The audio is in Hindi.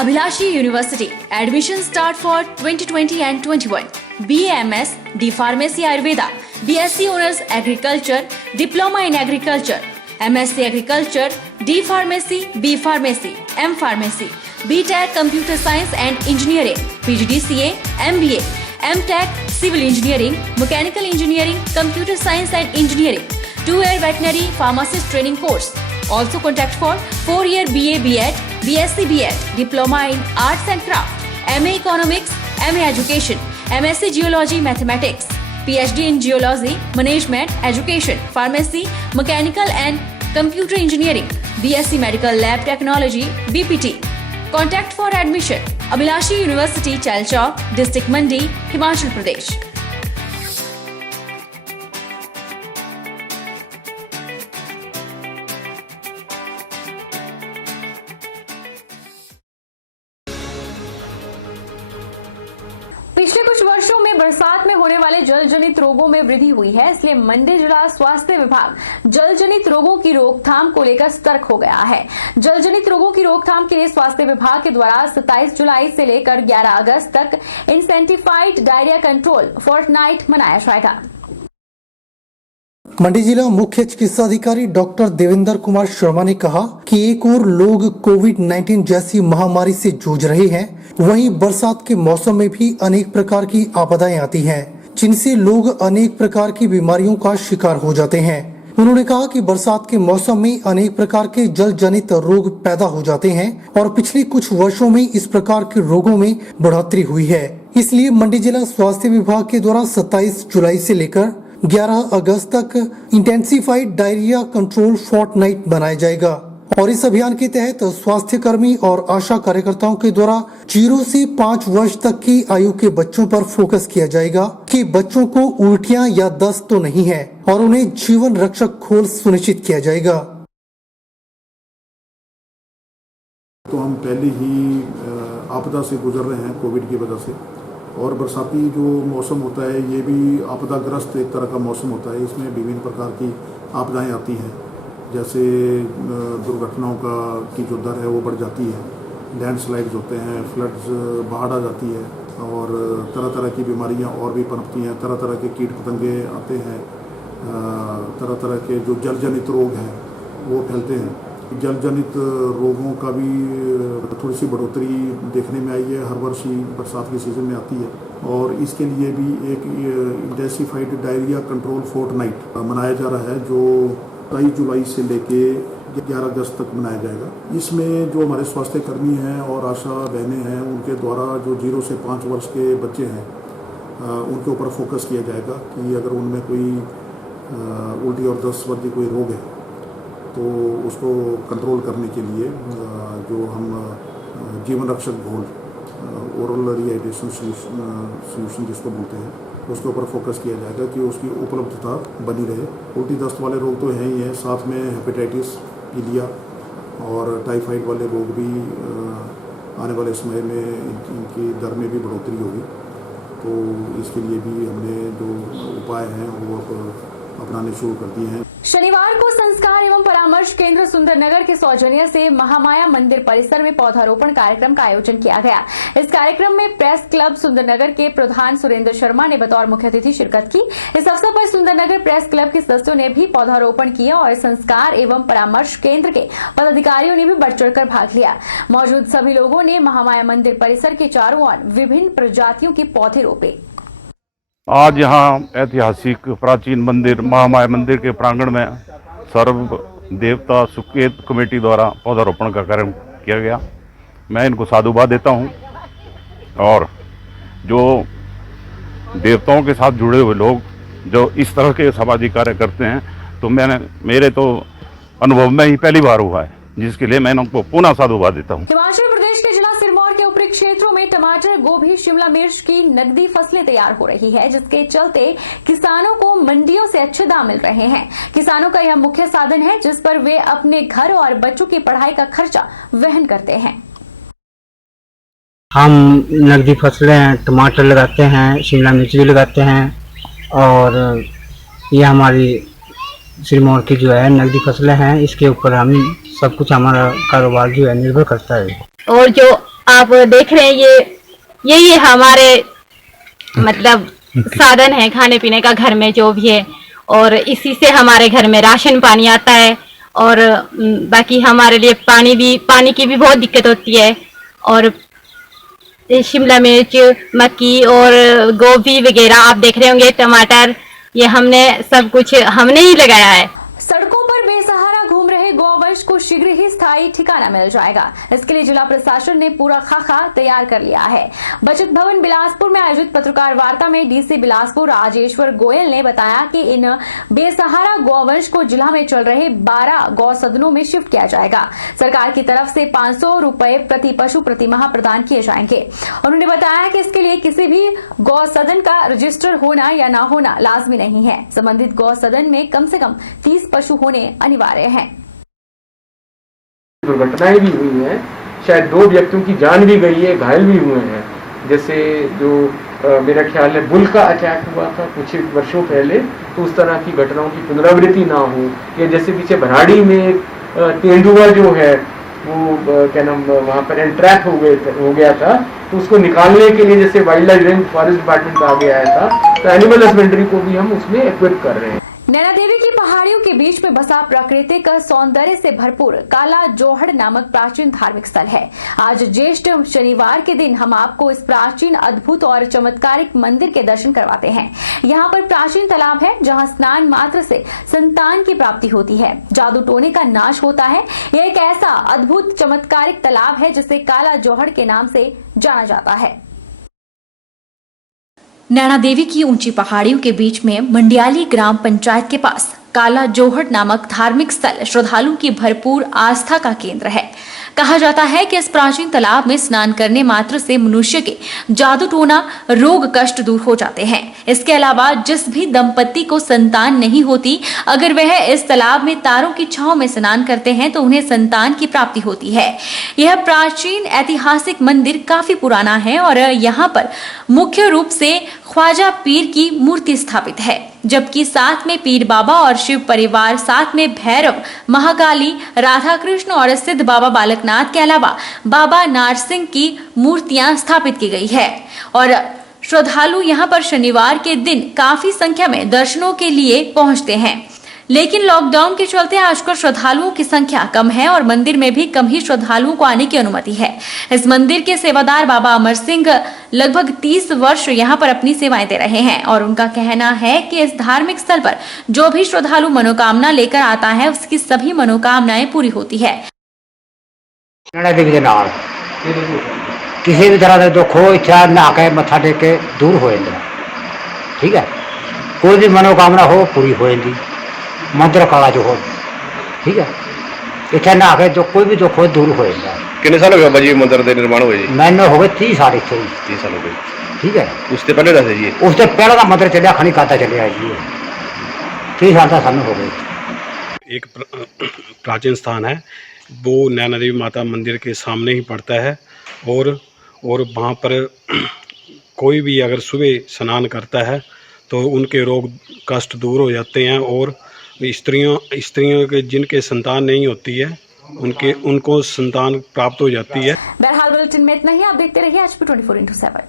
Abhilashi University. Admission start for 2020 and 21. BAMS, D Pharmacy Ayurveda, BSc Honors Agriculture, Diploma in Agriculture, MSc Agriculture, D Pharmacy, B Pharmacy, M Pharmacy, BTech Computer Science and Engineering, PGDCA, MBA, MTech Civil Engineering, Mechanical Engineering, Computer Science and Engineering, 2-year Veterinary Pharmacist Training Course. Also contact for 4-year BA BEd, BSc BEd, Diploma in Arts and Craft, MA Economics, MA Education, MSc Geology Mathematics, PhD in Geology, Management, Education, Pharmacy, Mechanical and Computer Engineering, BSc Medical Lab Technology, BPT. Contact for admission. Abhilashi University, Chalchawk, District Mandi, Himachal Pradesh. पिछले कुछ वर्षों में बरसात में होने वाले जल जनित रोगों में वृद्धि हुई है, इसलिए मंडी जिला स्वास्थ्य विभाग जल जनित रोगों की रोकथाम को लेकर सतर्क हो गया है। जल जनित रोगों की रोकथाम के लिए स्वास्थ्य विभाग के द्वारा 27 जुलाई से लेकर 11 अगस्त तक इंसेंटिफाइड डायरिया कंट्रोल फोर्टनाइट मनाया जाएगा। मंडी जिला मुख्य चिकित्सा अधिकारी डॉक्टर देवेंद्र कुमार शर्मा ने कहा कि एक और लोग कोविड-19 जैसी महामारी से जूझ रहे हैं, वहीं बरसात के मौसम में भी अनेक प्रकार की आपदाएं आती हैं, जिनसे लोग अनेक प्रकार की बीमारियों का शिकार हो जाते हैं। उन्होंने कहा कि बरसात के मौसम में अनेक प्रकार के जल जनित रोग पैदा हो जाते हैं और पिछले कुछ वर्षों में इस प्रकार के रोगों में बढ़ोतरी हुई है। इसलिए मंडी जिला स्वास्थ्य विभाग के द्वारा 27 जुलाई से लेकर 11 अगस्त तक इंटेंसिफाइड डायरिया कंट्रोल फोर्टनाइट बनाया जाएगा और इस अभियान के तहत स्वास्थ्य कर्मी और आशा कार्यकर्ताओं के द्वारा 0 से 5 वर्ष तक की आयु के बच्चों पर फोकस किया जाएगा कि बच्चों को उल्टियां या दस्त तो नहीं है और उन्हें जीवन रक्षक घोल सुनिश्चित किया जाएगा। तो हम पहले ही आपदा से गुजर रहे हैं कोविड की वजह से, और बरसाती जो मौसम होता है ये भी आपदाग्रस्त एक तरह का मौसम होता है। इसमें विभिन्न प्रकार की आपदाएं आती हैं, जैसे दुर्घटनाओं की जो दर है वो बढ़ जाती है, लैंडस्लाइड्स होते हैं, फ्लड्स, बाढ़ आ जाती है और तरह तरह की बीमारियां और भी पनपती हैं, तरह तरह के कीट पतंगे आते हैं, तरह तरह के जो जल जनित रोग हैं वो फैलते हैं। जल जनित रोगों का भी थोड़ी सी बढ़ोतरी देखने में आई है, हर वर्ष ही बरसात के सीज़न में आती है और इसके लिए भी एक इंटेंसिफाइड डायरिया कंट्रोल फोर्टनाइट मनाया जा रहा है, जो 23 जुलाई से लेके 11 अगस्त तक मनाया जाएगा। इसमें जो हमारे स्वास्थ्य कर्मी हैं और आशा बहनें हैं, उनके द्वारा जो 0 से 5 वर्ष के बच्चे हैं उनके ऊपर फोकस किया जाएगा कि अगर उनमें कोई उल्टी और दस्त वर्गी कोई रोग है तो उसको कंट्रोल करने के लिए जो हम जीवन रक्षक घोल ओरल रिहाइड्रेशन सोल्यूशन जिसको बोलते हैं, उसके ऊपर फोकस किया जाएगा कि उसकी उपलब्धता बनी रहे। उल्टी दस्त वाले रोग तो हैं ही हैं, साथ में हेपेटाइटिस, पीलिया और टाइफाइड वाले रोग भी आने वाले समय में इनकी दर में भी बढ़ोतरी होगी। तो इसके लिए भी हमने जो उपाय हैं वो अपनाने शुरू कर दिए हैं। शनिवार को संस्कार एवं परामर्श केंद्र सुंदरनगर के सौजन्य से महामाया मंदिर परिसर में पौधारोपण कार्यक्रम का आयोजन किया गया। इस कार्यक्रम में प्रेस क्लब सुंदरनगर के प्रधान सुरेंद्र शर्मा ने बतौर मुख्य अतिथि शिरकत की। इस अवसर पर सुंदरनगर प्रेस क्लब के सदस्यों ने भी पौधारोपण किया और संस्कार एवं परामर्श केंद्र के पदाधिकारियों ने भी बढ़ चढ़कर भाग लिया। मौजूद सभी लोगों ने महामाया मंदिर परिसर के चारों ओर विभिन्न प्रजातियों के पौधे रोपे। आज यहाँ ऐतिहासिक प्राचीन मंदिर महामाया मंदिर के प्रांगण में सर्व देवता सुकेत कमेटी द्वारा पौधारोपण का कार्यक्रम किया गया। मैं इनको साधुवाद देता हूँ और जो देवताओं के साथ जुड़े हुए लोग जो इस तरह के सामाजिक कार्य करते हैं, तो मेरे तो अनुभव में ही पहली बार हुआ है, जिसके लिए मैं उनको पुनः साधुवाद देता हूँ। हिमाचल प्रदेश के जिला सिरमौर के ऊपरी क्षेत्रों में टमाटर, गोभी, शिमला मिर्च की नकदी फसलें तैयार हो रही है, जिसके चलते किसानों को मंडियों से अच्छे दाम मिल रहे हैं। किसानों का यह मुख्य साधन है जिस पर वे अपने घर और बच्चों की पढ़ाई का खर्चा वहन करते हैं। हम नकदी फसलें टमाटर लगाते हैं, शिमला मिर्च भी लगाते हैं और ये हमारी सिरमौर की जो है नकदी फसलें हैं, इसके ऊपर हम सब कुछ हमारा कारोबार जो है निर्भर करता है। और जो आप देख रहे हैं ये हमारे मतलब साधन है खाने पीने का घर में जो भी है, और इसी से हमारे घर में राशन पानी आता है। और बाकी हमारे लिए पानी की भी बहुत दिक्कत होती है। और शिमला मिर्च, मक्की और गोभी वगैरह आप देख रहे होंगे, टमाटर, ये हमने सब कुछ हमने ही लगाया है। सड़कों पर बेसहारा घूम रहे गौवंश को शीघ्र ही स्थायी ठिकाना मिल जाएगा। इसके लिए जिला प्रशासन ने पूरा खाका तैयार कर लिया है। बचत भवन बिलासपुर में आयोजित पत्रकार वार्ता में डीसी बिलासपुर राजेश्वर गोयल ने बताया कि इन बेसहारा गौवंश को जिला में चल रहे 12 गौ सदनों में शिफ्ट किया जाएगा। सरकार की तरफ से 500 रुपए प्रति पशु प्रति माह प्रदान किए जाएंगे। उन्होंने बताया कि इसके लिए किसी भी गौ सदन का रजिस्टर होना या न होना लाजमी नहीं है। संबंधित गौ सदन में कम से कम 30 पशु होने अनिवार्य हैं। दुर्घटनाएं भी हुई हैं, शायद 2 व्यक्तियों की जान भी गई है, घायल भी हुए हैं। जैसे जो मेरा ख्याल है बुल का अटैक हुआ था कुछ वर्षों पहले, तो उस तरह की घटनाओं की पुनरावृत्ति ना हो। या जैसे पीछे भराड़ी में तेंदुआ जो है वो क्या नाम वहाँ पर एंट्रैप हो गया था, तो उसको निकालने के लिए जैसे wild life range forest department आगे आया था, तो एनिमल हस्बेंड्री को भी हम उसमें इक्विप कर रहे हैं। नैना देवी की पहाड़ियों के बीच में बसा प्राकृतिक सौंदर्य से भरपूर काला जोहड़ नामक प्राचीन धार्मिक स्थल है। आज ज्येष्ठ शनिवार के दिन हम आपको इस प्राचीन, अद्भुत और चमत्कारिक मंदिर के दर्शन करवाते हैं। यहाँ पर प्राचीन तालाब है जहाँ स्नान मात्र से संतान की प्राप्ति होती है, जादू टोने का नाश होता है। यह एक ऐसा अद्भुत चमत्कारिक तालाब है जिसे काला जोहड़ के नाम से जाना जाता है। नैना देवी की ऊंची पहाड़ियों के बीच में मंडियाली ग्राम पंचायत के पास काला जोहड़ नामक धार्मिक स्थल श्रद्धालुओं की भरपूर आस्था का केंद्र है। कहा जाता है कि इस प्राचीन तालाब में स्नान करने मात्र से मनुष्य के जादू टोना, रोग कष्ट दूर हो जाते हैं। इसके अलावा जिस भी दंपति को संतान नहीं होती, अगर वह इस तालाब में तारों की छांव में स्नान करते हैं तो उन्हें संतान की प्राप्ति होती है। यह प्राचीन ऐतिहासिक मंदिर काफी पुराना है और यहाँ पर मुख्य रूप से ख्वाजा पीर की मूर्ति स्थापित है, जबकि साथ में पीर बाबा और शिव परिवार, साथ में भैरव, महाकाली, राधा कृष्ण और सिद्ध बाबा बालकनाथ के अलावा बाबा नारसिंह की मूर्तियां स्थापित की गई है। और श्रद्धालु यहां पर शनिवार के दिन काफी संख्या में दर्शनों के लिए पहुंचते हैं, लेकिन लॉकडाउन के चलते आजकल श्रद्धालुओं की संख्या कम है और मंदिर में भी कम ही श्रद्धालुओं को आने की अनुमति है। इस मंदिर के सेवादार बाबा अमर सिंह लगभग 30 वर्ष यहाँ पर अपनी सेवाएं दे रहे हैं और उनका कहना है कि इस धार्मिक स्थल पर जो भी श्रद्धालु मनोकामना लेकर आता है उसकी सभी मनोकामनाएं पूरी होती है। किसी भी तरह का दुख हो, इच्छा नहा के मत्था टेक के दूर हो जाता, ठीक है। कोई भी मनोकामना हो पूरी हो जाती, मंदिर काला जो हो, ठीक है। इतना नहा के जो कोई भी दुख हो दूर हो जाता है। कितने साल हो गए बाबा जी मंदिर का निर्माण हुए जी? मैंने हो गए 30 साल इतने, 30 साल हो गए, ठीक है। उससे पहले रहते जी? उससे पहले का मंदिर चलिया खनी खाता चले आए जी, 30 साल तक सामने हो गए। एक प्राचीन स्थान है, वो नैना देवी माता मंदिर के सामने ही पड़ता है और वहाँ पर कोई भी अगर सुबह स्नान करता है तो उनके रोग कष्ट दूर हो जाते हैं और स्त्रियों के जिनके संतान नहीं होती है उनको संतान प्राप्त हो जाती है। बहरहाल बुलेटिन में इतना ही। आप देखते रहिए HP 24x7।